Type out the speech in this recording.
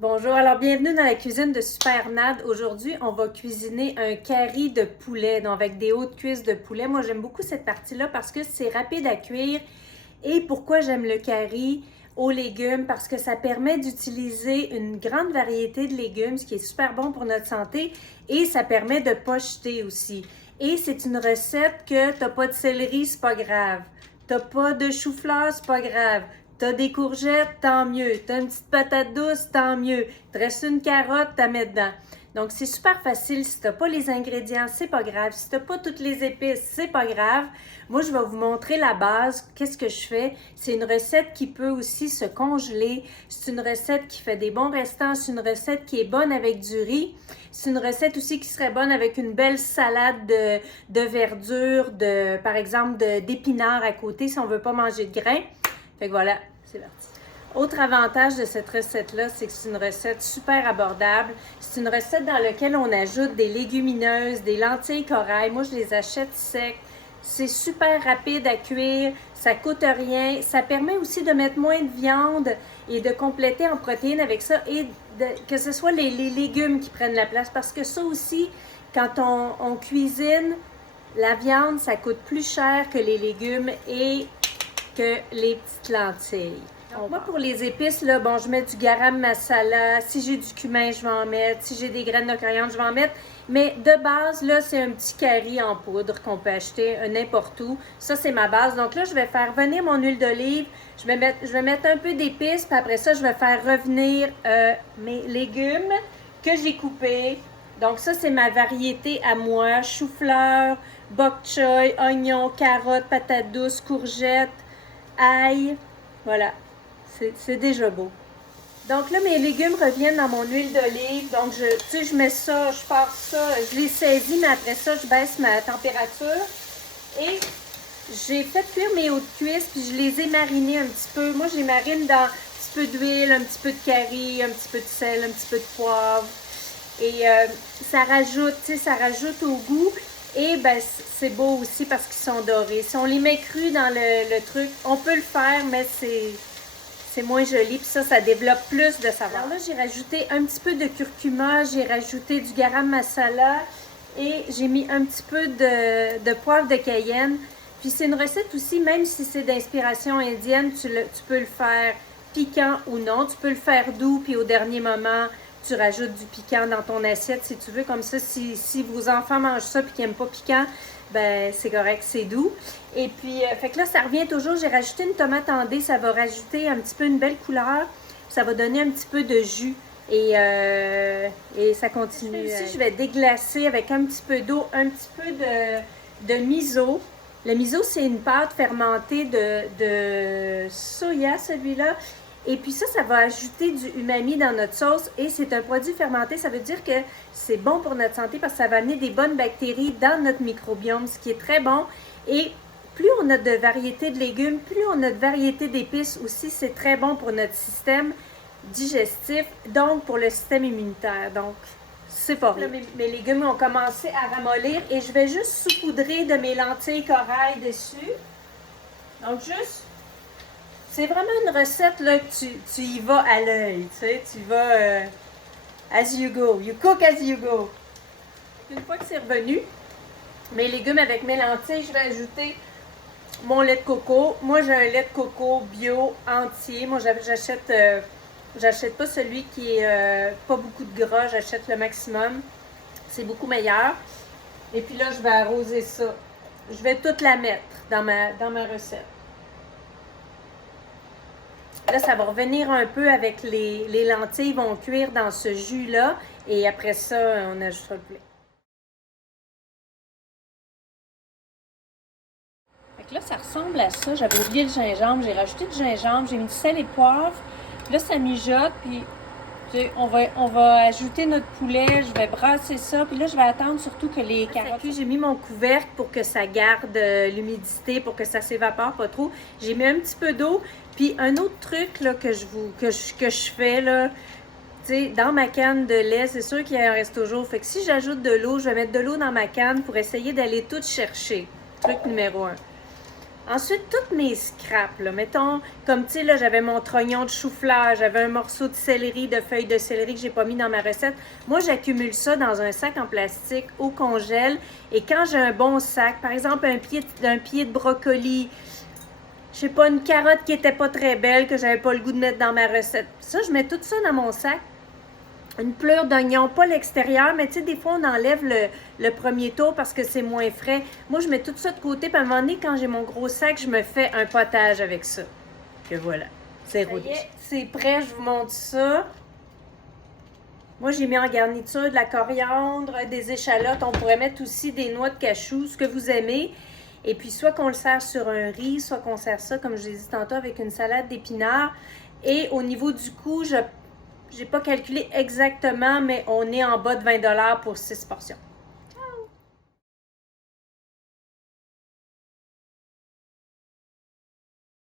Bonjour, alors bienvenue dans la cuisine de Super Nad. Aujourd'hui, on va cuisiner un curry de poulet, donc avec des hautes cuisses de poulet. Moi, j'aime beaucoup cette partie-là parce que c'est rapide à cuire. Et pourquoi j'aime le curry aux légumes? Parce que ça permet d'utiliser une grande variété de légumes, ce qui est super bon pour notre santé. Et ça permet de ne pas jeter aussi. Et c'est une recette que tu n'as pas de céleri, c'est pas grave. Tu n'as pas de chou-fleur, c'est pas grave. T'as des courgettes, tant mieux. T'as une petite patate douce, tant mieux. Te reste une carotte, t'as mets dedans. Donc, c'est super facile. Si t'as pas les ingrédients, c'est pas grave. Si t'as pas toutes les épices, c'est pas grave. Moi, je vais vous montrer la base. Qu'est-ce que je fais? C'est une recette qui peut aussi se congeler. C'est une recette qui fait des bons restants. C'est une recette qui est bonne avec du riz. C'est une recette aussi qui serait bonne avec une belle salade de verdure, par exemple, d'épinards à côté si on veut pas manger de grains. Fait que voilà, c'est parti. Autre avantage de cette recette-là, c'est que c'est une recette super abordable. C'est une recette dans laquelle on ajoute des légumineuses, des lentilles corail. Moi, je les achète secs. C'est super rapide à cuire, ça coûte rien. Ça permet aussi de mettre moins de viande et de compléter en protéines avec ça et que ce soit les légumes qui prennent la place. Parce que ça aussi, quand on cuisine, la viande, ça coûte plus cher que les légumes et que les petites lentilles. Donc moi, pour les épices, là, bon, je mets du garam masala. Si j'ai du cumin, je vais en mettre. Si j'ai des graines de coriandre, je vais en mettre. Mais de base, là, c'est un petit curry en poudre qu'on peut acheter n'importe où. Ça, c'est ma base. Donc là, je vais faire venir mon huile d'olive. Je vais mettre un peu d'épices. Puis après ça, je vais faire revenir mes légumes que j'ai coupés. Donc ça, c'est ma variété à moi. Chou-fleur, bok choy, oignon, carottes, patates douces, courgettes, ail. Voilà, c'est déjà beau. Donc là, mes légumes reviennent dans mon huile d'olive. Donc, je mets ça, je passe ça, je les saisis, mais après ça, je baisse ma température. Et j'ai fait cuire mes hautes cuisses, puis je les ai marinées un petit peu. Moi, je les marine dans un petit peu d'huile, un petit peu de curry, un petit peu de sel, un petit peu de poivre. Et ça rajoute au goût. Et ben c'est beau aussi parce qu'ils sont dorés. Si on les met crus dans le truc, on peut le faire, mais c'est moins joli. Puis ça développe plus de saveur. Alors là, j'ai rajouté un petit peu de curcuma, j'ai rajouté du garam masala et j'ai mis un petit peu de poivre de Cayenne. Puis c'est une recette aussi, même si c'est d'inspiration indienne, tu peux le faire piquant ou non. Tu peux le faire doux, puis au dernier moment, tu rajoutes du piquant dans ton assiette si tu veux. Comme ça, si vos enfants mangent ça et qu'ils n'aiment pas piquant, ben c'est correct, c'est doux. Et puis, fait que là, ça revient toujours. J'ai rajouté une tomate en dés. Ça va rajouter un petit peu une belle couleur. Ça va donner un petit peu de jus. Et ça continue. Ici, je vais déglacer avec un petit peu d'eau, un petit peu de miso. Le miso, c'est une pâte fermentée de soya, celui-là. Et puis ça va ajouter du umami dans notre sauce et c'est un produit fermenté. Ça veut dire que c'est bon pour notre santé parce que ça va amener des bonnes bactéries dans notre microbiome, ce qui est très bon. Et plus on a de variétés de légumes, plus on a de variétés d'épices aussi, c'est très bon pour notre système digestif, donc pour le système immunitaire. Donc, c'est pas rien. Mes légumes ont commencé à ramollir et je vais juste saupoudrer de mes lentilles corail dessus. Donc, juste... C'est vraiment une recette là, que tu y vas à l'œil, tu sais, tu vas as you go, you cook as you go. Une fois que c'est revenu, mes légumes avec mes lentilles, je vais ajouter mon lait de coco. Moi, j'ai un lait de coco bio entier. Moi, j'achète pas celui qui est pas beaucoup de gras, j'achète le maximum. C'est beaucoup meilleur. Et puis là, je vais arroser ça. Je vais toute la mettre dans ma recette. Là, ça va revenir un peu avec les lentilles vont cuire dans ce jus-là. Et après ça, on ajoutera le poulet. Fait que là, ça ressemble à ça. J'avais oublié le gingembre. J'ai rajouté du gingembre. J'ai mis du sel et poivre. Puis là, ça mijote. Puis on va ajouter notre poulet. Je vais brasser ça. Puis là, je vais attendre surtout que les carottes... J'ai mis mon couvercle pour que ça garde l'humidité, pour que ça s'évapore pas trop. J'ai mis un petit peu d'eau. Puis un autre truc là, que je fais, là, tu sais, dans ma canne de lait, c'est sûr qu'il en reste toujours. Fait que si j'ajoute de l'eau, je vais mettre de l'eau dans ma canne pour essayer d'aller tout chercher. Truc numéro 1. Ensuite, toutes mes scraps, là, mettons, comme tu sais, là, j'avais mon trognon de chou-fleur, j'avais un morceau de céleri, de feuilles de céleri que j'ai pas mis dans ma recette. Moi, j'accumule ça dans un sac en plastique au congèle. Et quand j'ai un bon sac, par exemple, un pied de brocoli, je sais pas, une carotte qui était pas très belle, que j'avais pas le goût de mettre dans ma recette. Ça, je mets tout ça dans mon sac. Une pleure d'oignon, pas l'extérieur, mais tu sais, des fois, on enlève le premier tour parce que c'est moins frais. Moi, je mets tout ça de côté, puis à un moment donné, quand j'ai mon gros sac, je me fais un potage avec ça. Que voilà, c'est rodé. C'est prêt, je vous montre ça. Moi, j'ai mis en garniture de la coriandre, des échalotes. On pourrait mettre aussi des noix de cachou, ce que vous aimez. Et puis, soit qu'on le sert sur un riz, soit qu'on sert ça, comme je l'ai dit tantôt, avec une salade d'épinards. Et au niveau du coût, j'ai pas calculé exactement, mais on est en bas de 20$ pour 6 portions.